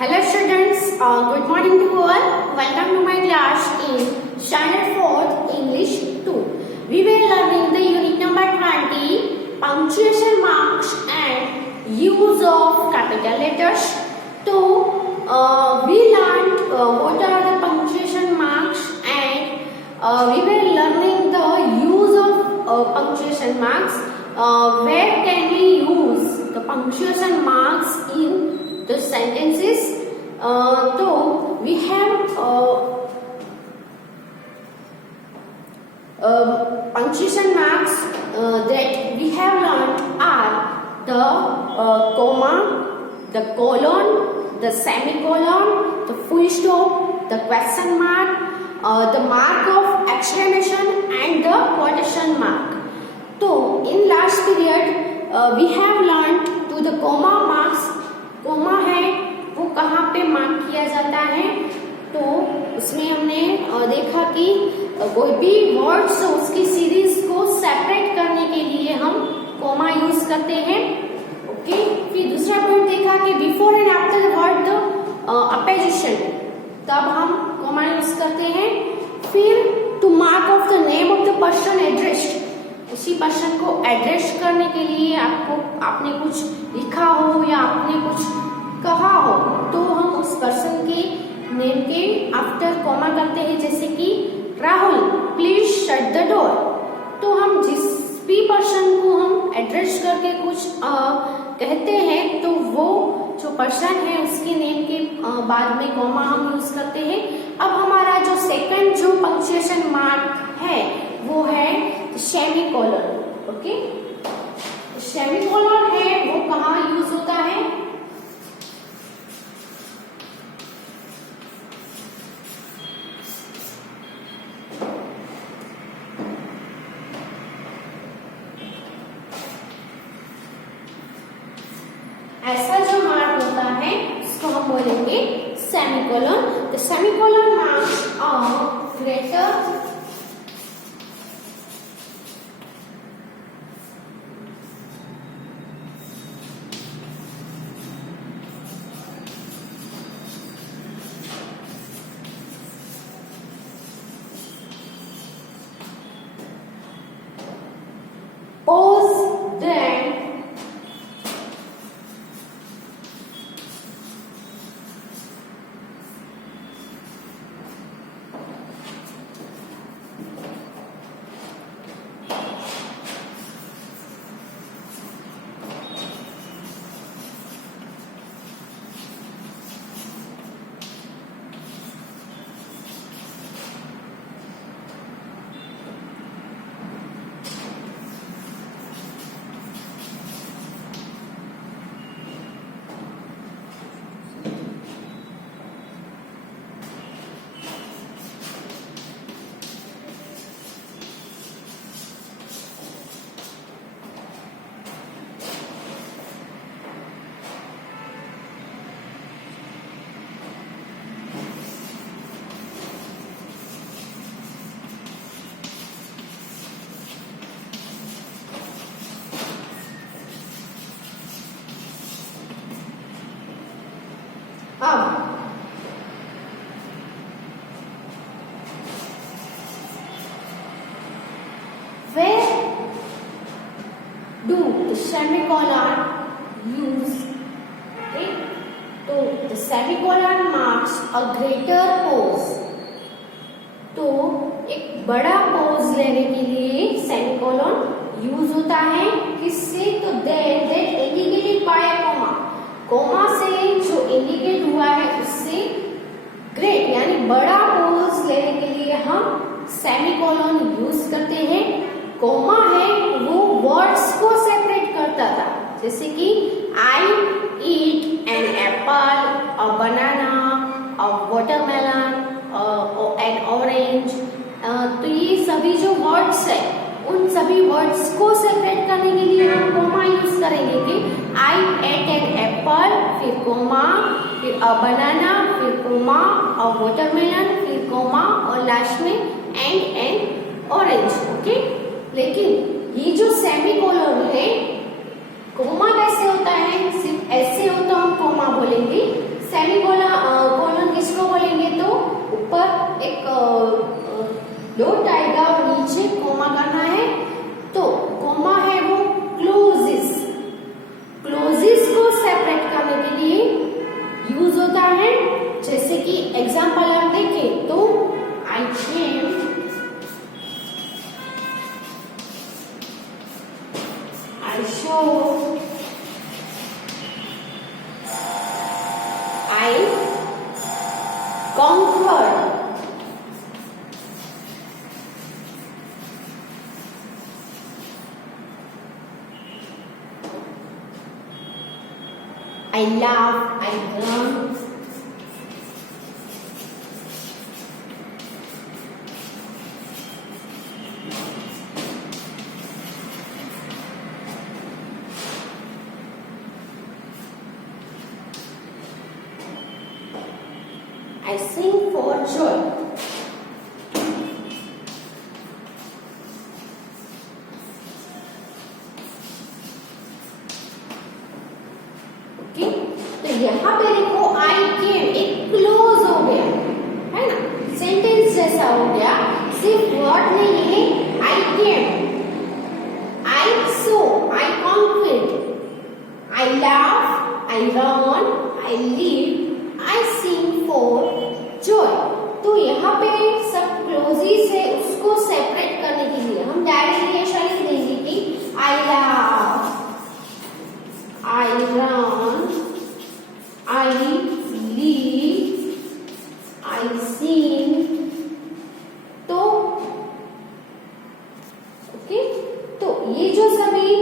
Hello students, good morning to all. Welcome to my class in Standard 4th English 2. We were learning the unit number 20, punctuation marks and use of capital letters. So, we learned what are the punctuation marks and we were learning the use of punctuation marks. Where can we use the punctuation marks in the sentences? So we have punctuation marks that we have learned are the comma, the colon, the semicolon, the full stop, the question mark, the mark of exclamation and the quotation mark. So in last period we have learned to the comma marks. Comma है वो कहाँ पे मार्क किया जाता है, तो उसमें हमने देखा कि कोई भी वर्ड्स उसकी सीरीज को सेपरेट करने के लिए हम कोमा यूज करते हैं. ओके, फिर दूसरा पॉइंट देखा कि before and after the word apposition तब हम कोमा यूज करते हैं. फिर to mark off the name of the person addressed, उसी पर्सन को एड्रेस करने के लिए आपने कुछ लिखा हो या आपने कुछ कहा हो तो हम उस पर्सन के नेम के आफ्टर कॉमा करते हैं. जैसे कि Rahul please shut the door. तो हम जिस भी पर्सन को हम एड्रेस करके कुछ कहते हैं तो वो जो पर्सन है उसके नेम के बाद में कॉमा हम यूज करते हैं. अब हमारा जो सेकंड जो पंक्चुएशन मार्क है वो है सेमीकोलन. ओके, सेमीकोलन है वो कहाँ यूज होता है? ऐसा जो मार्क होता है उसको हम बोलेंगे semicolon. The semicolon marks are greater where do the semicolon use? Okay, तो the semicolon marks a greater pause. तो एक बड़ा पॉज लेने के लिए सेमीकोलन यूज होता है. किससे? तो that indicated by a comma. Comma से जो इंडिकेट हुआ है उससे ग्रेट यानी बड़ा पॉज लेने के लिए हम सेमीकोलन यूज करते हैं. कोमा है वो वर्ड्स को सेपरेट करता था. जैसे कि I eat an apple, a banana, a watermelon, an orange. तो ये सभी जो वर्ड्स है उन सभी वर्ड्स को सेपरेट करने के लिए हम कोमा यूज करेंगे कि आई एट एन एप्पल, फिर कोमा, फिर अ बनाना, फिर कोमा, अ वाटरमेलन, फिर कोमा और लास्ट में एन ऑरेंज. ओके, लेकिन ये जो सेमीकोलन है कोमा कैसे होता है? सिर्फ ऐसे हो तो हम कोमा बोलेंगे. कोलन किसको बोलेंगे? तो ऊपर एक डॉट आएगा और नीचे कोमा करना है। तो कोमा है वो क्लोजिस, क्लोजिस को सेपरेट करने के लिए यूज होता है। जैसे कि एग्जांपल हम देखें तो I came, I saw, I conquered, I laugh, I run, I sing for joy. Okay, तो यहाँ पे देखो आई केम एक क्लोज हो गया है ना, सेंटेंस जैसा हो गया, सिर्फ वर्ड नहीं है। I came, I saw, I conquered, I laugh, I run, I leave, I sing for joy। तो यहाँ पे सब क्लोजिस है, उसको सेपरेट करने के लिए हम डायरेक्टली ऐसा लिख देंगे कि I laugh, I run, I live, I sing। तो ओके, तो ये जो सभी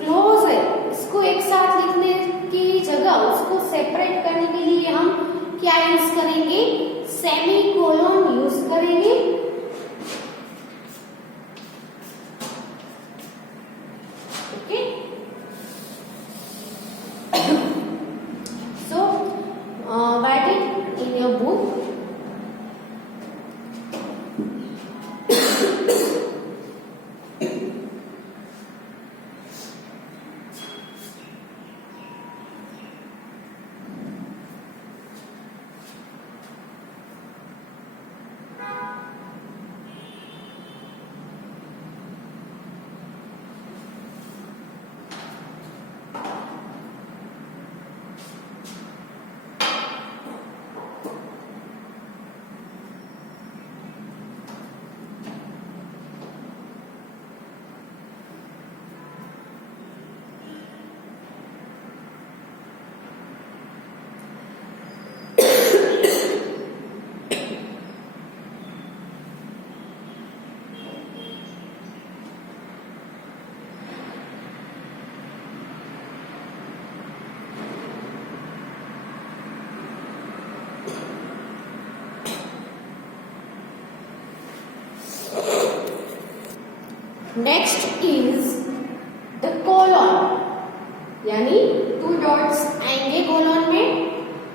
क्लोज है इसको एक साथ लिखने की जगह उसको सेपरेट करने के लिए हम क्या यूज करेंगे? सेमीकोलन यूज करेंगे। Okay, so write it in your book. Next is the colon, यानी 2 डॉट्स आएंगे कोलन में।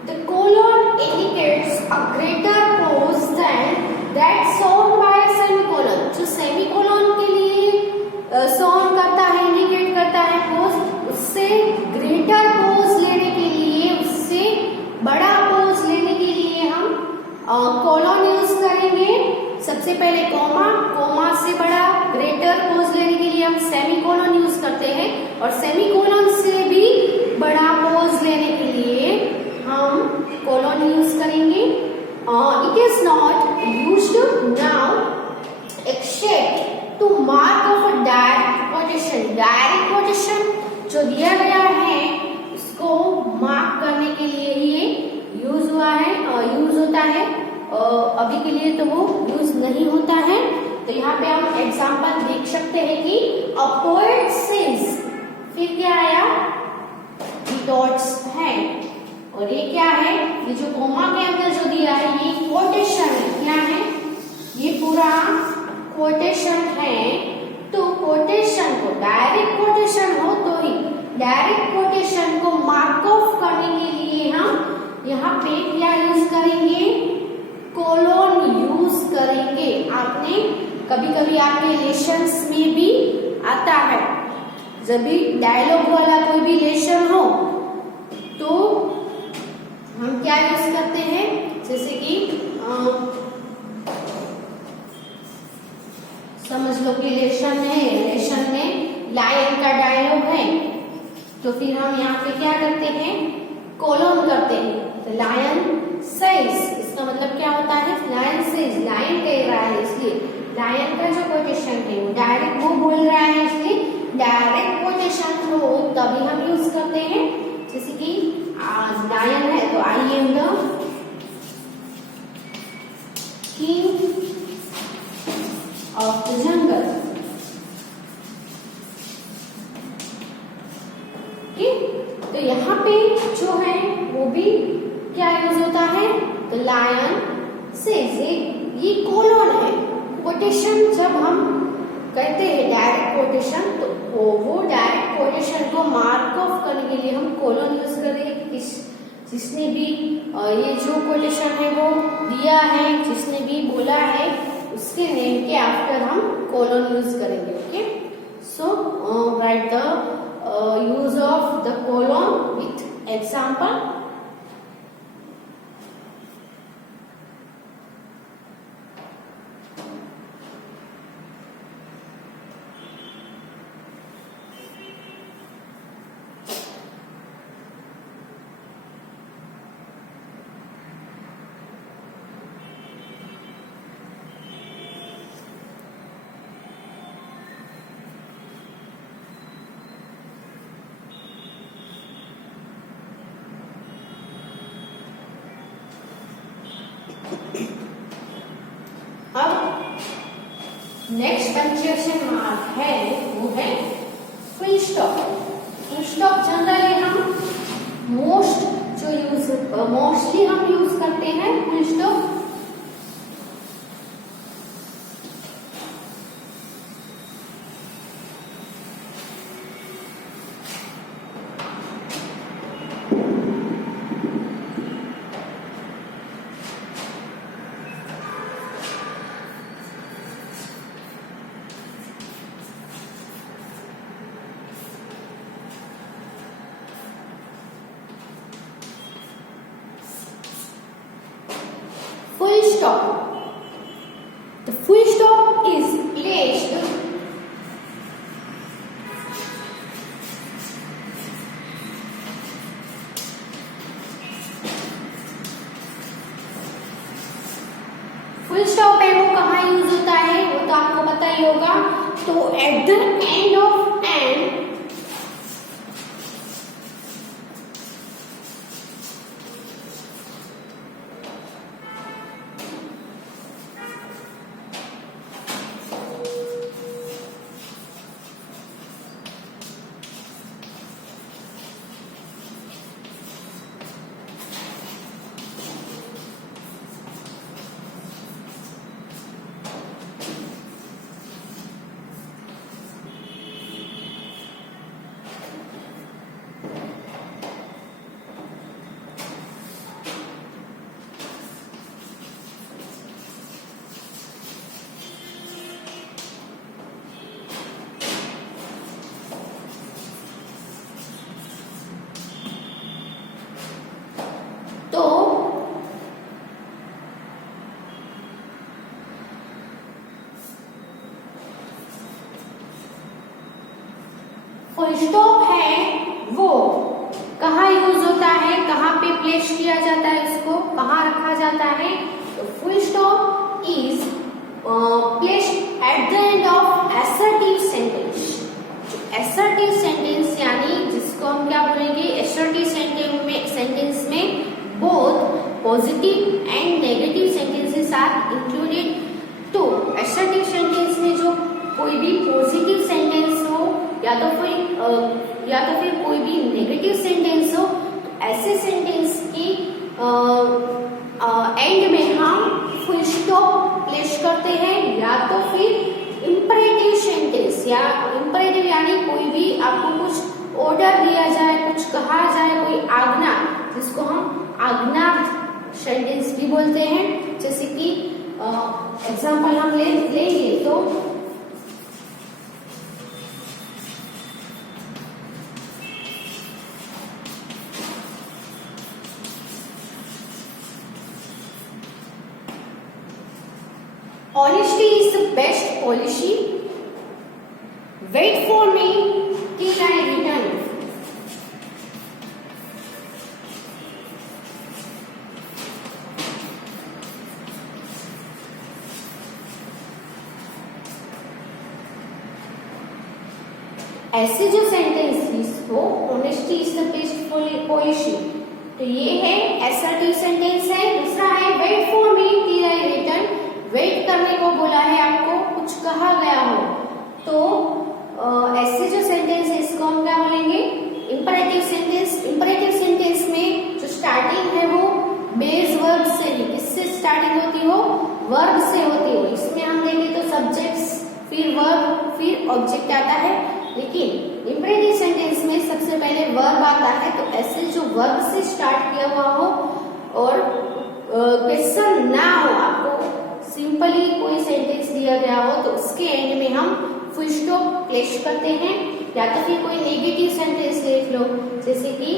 The colon indicates a greater pause than that sound by semicolon. जो सेमीकोलन के लिए साउंड करता है, इंडिकेट करता है पॉज, उससे ग्रेटर पॉज लेने के लिए, उससे बड़ा पॉज लेने के लिए हम कोलन यूज करेंगे। सबसे पहले कोमा, कोमा से बड़ा ग्रेटर पॉज लेने के लिए हम सेमीकोलन यूज करते हैं, और सेमीकोलन से भी बड़ा पॉज लेने के लिए हम कोलन यूज करेंगे। It is not used now except to mark off a direct quotation. Direct quotation जो दिया गया है उसको मार्क करने के लिए ये यूज हुआ है, यूज होता है। अभी के लिए तो वो यूज नहीं होता है। तो यहाँ पे हम एग्जाम्पल देख सकते हैं कि अ पोएट सेज, फिर क्या आया? डॉट्स है, और ये क्या है? ये जो कोमा के अंदर जो दिया है ये कोटेशन है। क्या है? ये पूरा कोटेशन है। तो कोटेशन को, डायरेक्ट कोटेशन हो तो ही, डायरेक्ट कोटेशन को मार्क ऑफ करने के लिए हम यहाँ पे क्या यूज करेंगे? कोलन यूज करेंगे। आपने कभी कभी आपके लेसन्स में भी आता है, जब भी डायलॉग वाला कोई भी लेसन हो तो हम क्या यूज करते हैं, जैसे कि समझ लो कि लेसन है, लेसन में लायन का डायलॉग है, तो फिर हम यहाँ पे क्या करते हैं, कोलन करते हैं। तो लायन सेज, इसका मतलब क्या होता है, लायन सेज, लायन कह रहा है इसलिए लायन का जो कोटेशन है वो डायरेक्ट वो बोल रहा है, इसलिए डायरेक्ट कोटेशन हो तभी हम यूज करते हैं। जैसे कि लायन है तो I am the king of the jungle. तो यहाँ पे जो है वो भी क्या यूज होता है, तो लायन सेज, ये कोलन है। कोटेशन जब हम करते हैं डायरेक्ट कोटेशन, तो वो डायरेक्ट कोटेशन को मार्क ऑफ करने के लिए हम कोलन यूज करेंगे। जिसने भी ये जो कोटेशन है वो दिया है, जिसने भी बोला है उसके नेम के आफ्टर हम कोलन यूज करेंगे। Okay, so right the use of the colon with example. अब नेक्स्ट पंक्चुएशन मार्क है वो है full stop. Full stop generally हम मोस्टली हम यूज करते हैं full stop. Full stop. The full stop is placed full stop है वो कहाँ यूज होता है वो तो आपको पता ही होगा। तो at the end of an full stop है वो कहाँ यूज होता है, कहाँ पे प्लेस किया जाता है, इसको कहाँ रखा जाता है। तो full stop is placed at the end of assertive sentence. Assertive sentence यानी जिसको हम क्या बोलेंगे, असर्टिव सेंटेंस में both positive and negative sentences are included. तो असर्टिव सेंटेंस में जो कोई भी पॉजिटिव सेंटेंस हो या तो फिर कोई भी नेगेटिव सेंटेंस हो, तो ऐसे सेंटेंस की एंड में हम फुल स्टॉप प्लेस करते हैं। या तो फिर इंपरेटिव सेंटेंस, या इंपरेटिव यानी कोई भी आपको कुछ ऑर्डर दिया जाए, कुछ कहा जाए, कोई आज्ञा, जिसको हम आज्ञा सेंटेंस भी बोलते हैं। जैसे कि एग्जाम्पल हम लेंगे तो Honesty is the best policy. Wait for me till I return. ऐसे जो सेंटेंसेस हो, honesty is the best policy, तो ये है असर्टिव सेंटेंस है। दूसरा है wait for me till I return. Wait करने को बोला है आपको, कुछ कहा गया हो, तो ऐसे जो सेंटेंस है इसको हम क्या बोलेंगे? Imperative sentence. इंपरेटिव सेंटेंस में जो स्टार्टिंग है वो बेस वर्ब से, किससे स्टार्टिंग होती हो? वर्ब से होती हो। इसमें हम देखें तो सब्जेक्ट्स, फिर वर्ब, फिर ऑब्जेक्ट आता है। लेकिन इंपरेटिव सेंटेंस में सबसे पहले वर्ब आता है, तो ऐसे जो वर्ब से स्टार्ट किया हुआ हो और क्वेश्चन ना हो, आपको सिंपली कोई सेंटेंस दिया गया हो, तो उसके एंड में हम फुल स्टॉप प्लेस करते हैं। या तो फिर कोई नेगेटिव सेंटेंस देख लो, जैसे कि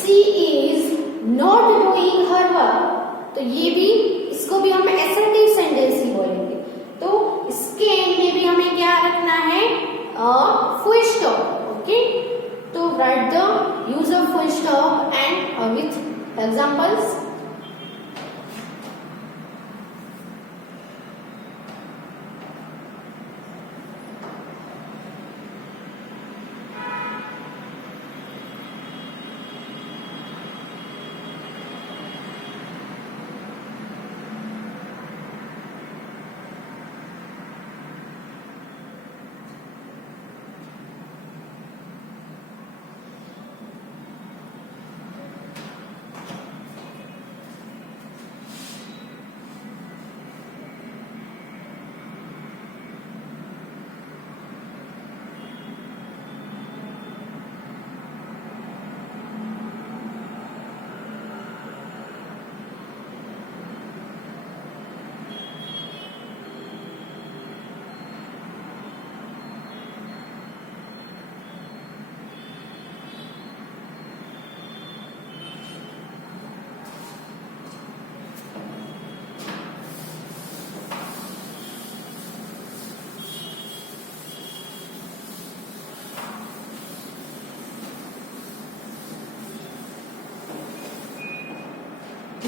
she is not doing her work, तो ये भी, इसको भी हम assertive sentence ही बोलेंगे। तो इसके एंड में भी हमें क्या रखना है? Full stop. ओके, तो right the use of full stop and with examples.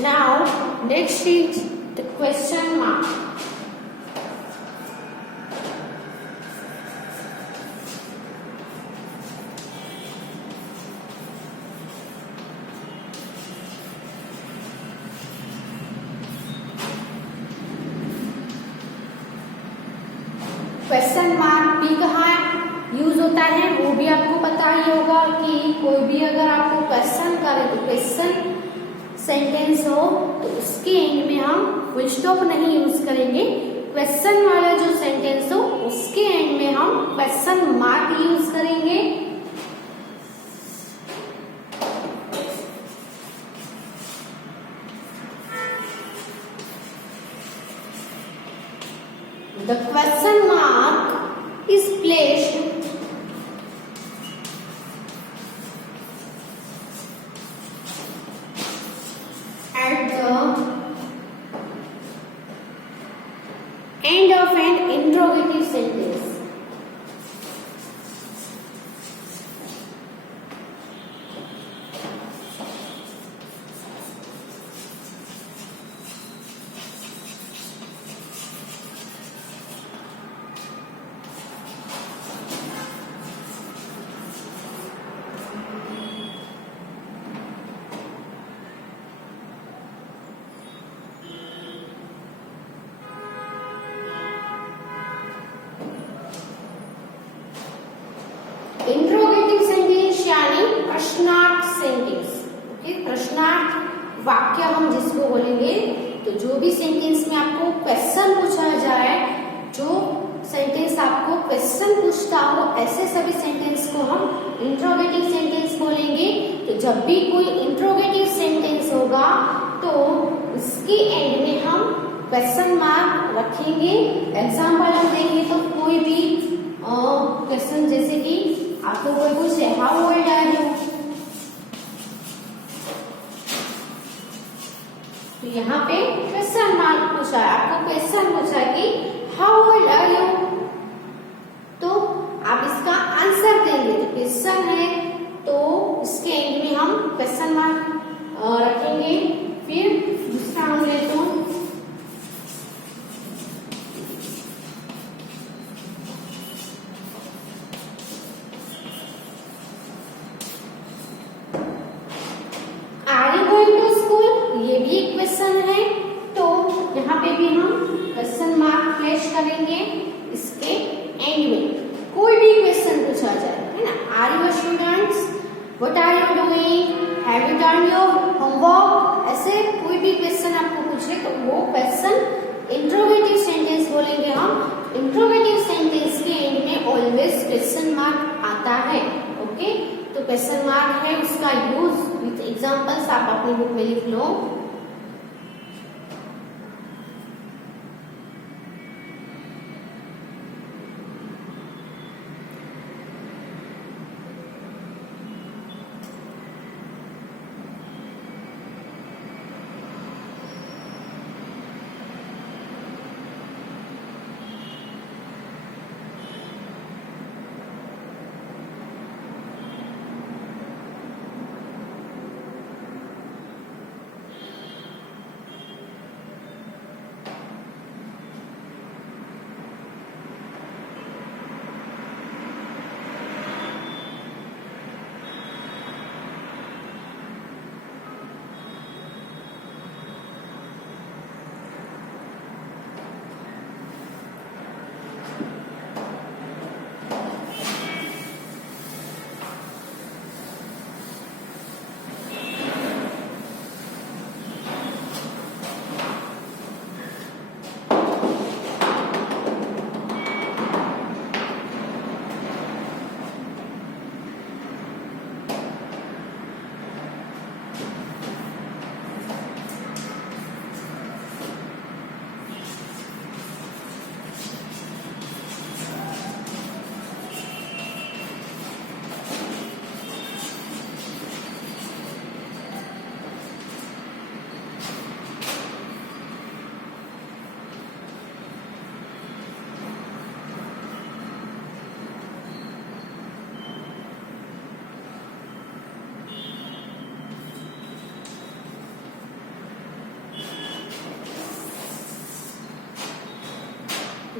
Now, next is the question mark. Question mark भी कहाँ यूज होता है वो भी आपको पता ही होगा कि कोई भी अगर आपको क्वेश्चन करे तो क्वेश्चन सेंटेंस हो तो उसके एंड में हम फुल स्टॉप नहीं यूज करेंगे। क्वेश्चन वाला जो सेंटेंस हो उसके एंड में हम क्वेश्चन मार्क यूज करेंगे। The question mark is placed at the end of an interrogative sentence. Interrogative sentence यानी प्रश्नार्थ सेंटेंस। ओके, प्रश्नार्थ वाक्य हम जिसको बोलेंगे, तो जो भी सेंटेंस में आपको क्वेश्चन पूछा जाए, जो सेंटेंस आपको क्वेश्चन पूछता हो, ऐसे सभी सेंटेंस को हम इंट्रोगेटिव सेंटेंस बोलेंगे। तो जब भी कोई इंट्रोगेटिव सेंटेंस होगा तो इसके एंड में हम क्वेश्चन मार्क रखेंगे। एग्जाम्पल हम देखें तो कोई भी क्वेश्चन जैसे कि आपको कोई पूछे हाउ ओल्ड आर यू, तो यहाँ पे क्वेश्चन मार्क पूछा है, आपको क्वेश्चन पूछा कि हाउ ओल्ड आर यू, तो आप इसका आंसर देंगे। तो क्वेश्चन है तो इसके एंड में हम क्वेश्चन मार्क रखेंगे। फिर दूसरा हम ले तो are you going to school, ये भी एक क्वेश्चन है, तो यहाँ पे भी हम क्वेश्चन मार्क प्लेस करेंगे इसके एंड में। कोई भी क्वेश्चन पूछा जाए है ना, are you students, what are you doing, have you done your homework, ऐसे कोई भी क्वेश्चन आपको पूछे तो वो क्वेश्चन इंट्रोगेटिव सेंटेंस बोलेंगे हम। इंट्रोगेटिव सेंटेंस के एंड में ऑलवेज क्वेश्चन मार्क आता है। ओके, तो क्वेश्चन मार्क है, उसका यूज विथ एग्जांपल्स आप अपनी बुक में लिख लो।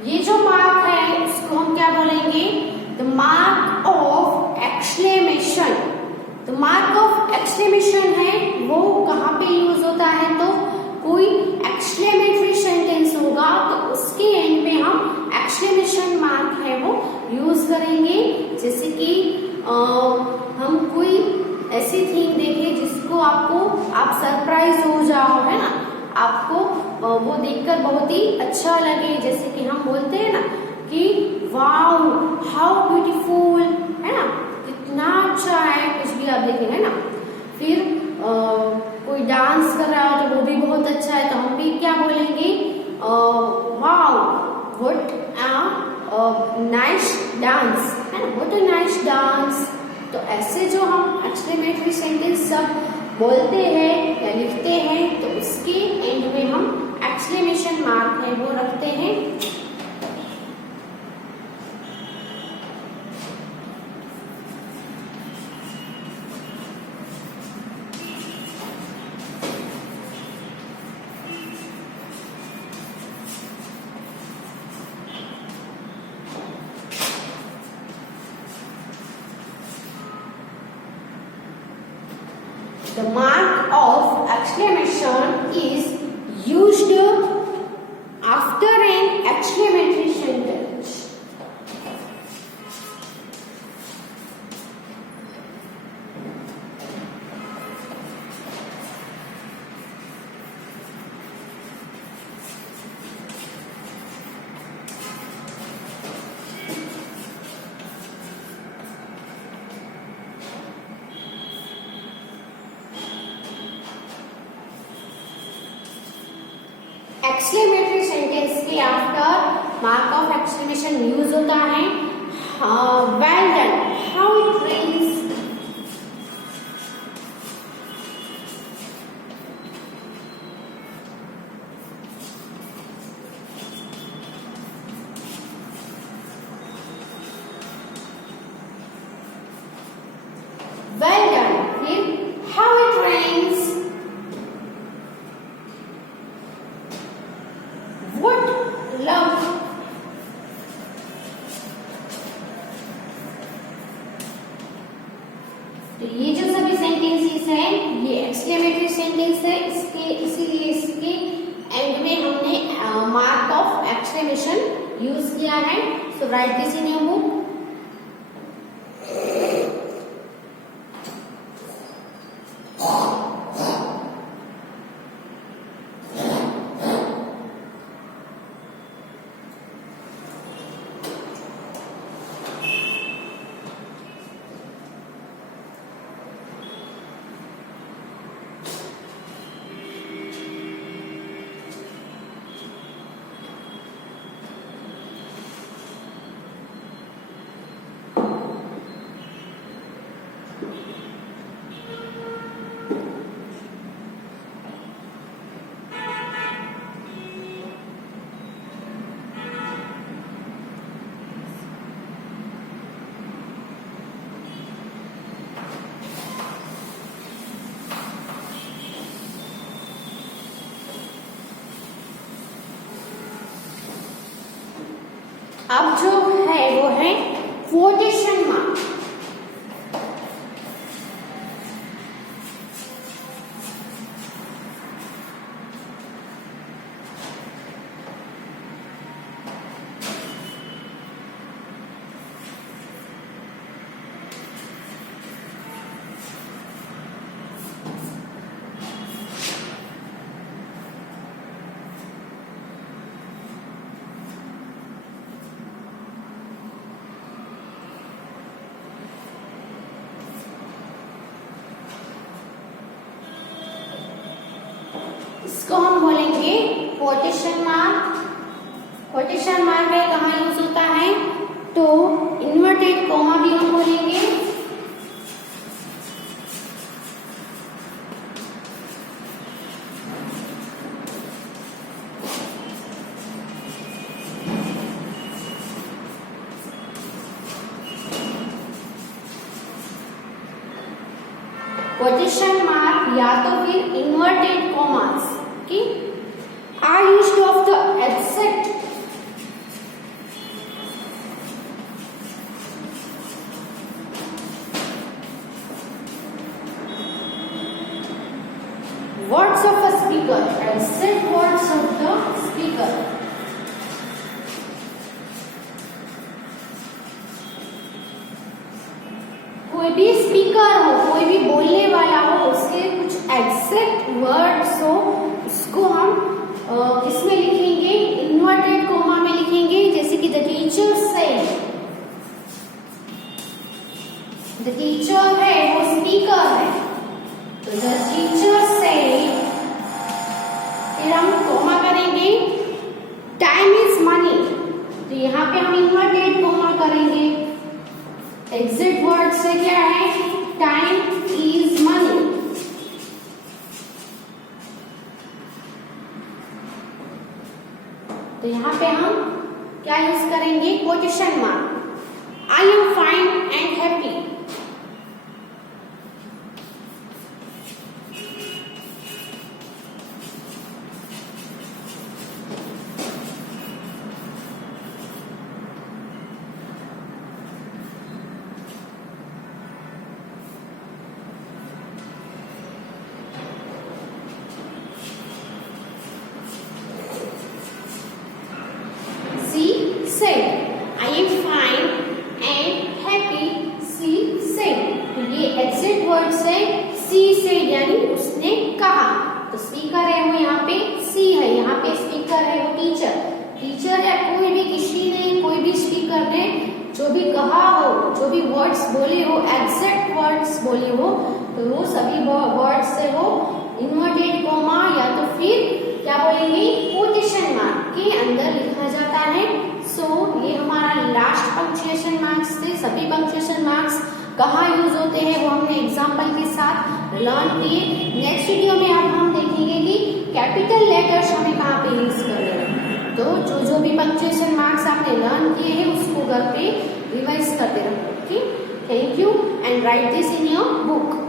ये जो मार्क है इसको हम क्या बोलेंगे, द मार्क ऑफ एक्सक्लेमेशन। तो मार्क ऑफ एक्सक्लेमेशन है वो कहाँ पे यूज होता है, तो कोई एक्सक्लेमेटरी सेंटेंस होगा तो उसके एंड में हम एक्सक्लेमेशन मार्क है वो यूज करेंगे। जैसे कि हम कोई ऐसी थिंग देखें जिसको आप सरप्राइज हो जाओ, है ना, आपको वो देखकर बहुत ही अच्छा लगे, जैसे कि हम बोलते हैं ना कि वाओ हाउ ब्यूटीफुल, है ना, कितना अच्छा है, कुछ भी आप देखेंगे ना। फिर कोई डांस कर रहा है तो वो भी बहुत अच्छा है, तो हम भी क्या बोलेंगे, wow what a nice dance, है ना, व्हाट अ नाइस डांस। तो ऐसे जो हम एक्सक्लेमेटरी सेंटेंस सब बोलते हैं या लिखते हैं तो उसके एंड में हम एक्सक्लेमेशन मार्क है वो रखते हैं। The mark of exclamation is used after an exclamatory sentence. Exclamatory sentence के after mark of exclamation use होता है well done, how it rains, well done, फिर how it rains, what love, तो ये जो सभी सेंटेंसेस हैं ये एक्सक्लेमेटरी सेंटेंस है, इसके इसीलिए इसके एंड में हमने मार्क ऑफ एक्सक्लेमेशन यूज किया है. So write this in your book. अब जो है वो है क्वोटेशन मार्क. इसको हम बोलेंगे क्वोटेशन मार्क. क्वोटेशन मार्क है कहाँ यूज होता है, तो इन्वर्टेड कॉमा भी हम बोलेंगे. क्वोटेशन मार्क या तो फिर इन्वर्टेड कॉमास की are used of the exact words of a speaker, exact words of the speaker. कोई भी स्पीकर हो, कोई भी बोलने वाला हो, उसके कुछ एग्जैक्ट वर्ड्स हो, उसको हम किसमें लिखेंगे, इन्वर्टेड कोमा में लिखेंगे. जैसे कि the teacher said, the teacher है वो स्पीकर है, तो द टीचर सेड, फिर हम कोमा करेंगे. टाइम इज मनी, तो यहाँ पे हम इन्वर्टेड कोमा करेंगे. एग्जैक्ट वर्ड से क्या है, टाइम इज मनी. तो यहाँ पे हम क्या यूज करेंगे, quotation mark. I am fine and happy. said, I am fine and happy, she said. तो ये एग्जैक्ट वर्ड है, she said यानी उसने कहा. तो स्पीकर है वो यहाँ पे she है, यहाँ पे स्पीकर है वो टीचर. टीचर या कोई भी किसी ने, कोई भी स्पीकर ने जो भी कहा हो, जो भी वर्ड्स बोले हो, एग्जैक्ट वर्ड्स बोले हो, तो वो सभी वर्ड्स से वो इन्वर्टेड कोमा या तो फिर क्या बोलेंगे, कोटेशन मार्क के अंदर लिखा जाता है। सो ये हमारा लास्ट पंक्चुएशन मार्क्स थे। सभी पंक्चुएशन मार्क्स कहाँ यूज होते हैं वो हमने एग्जाम्पल के साथ लर्न किए। नेक्स्ट वीडियो में अब हम देखेंगे कि कैपिटल लेटर्स हमें कहाँ पे यूज करने हैं। तो जो भी पंक्चुएशन मार्क्स आपने लर्न किए हैं उसको घर पे रिवाइज करते रहो। Okay, thank you and right this in your book.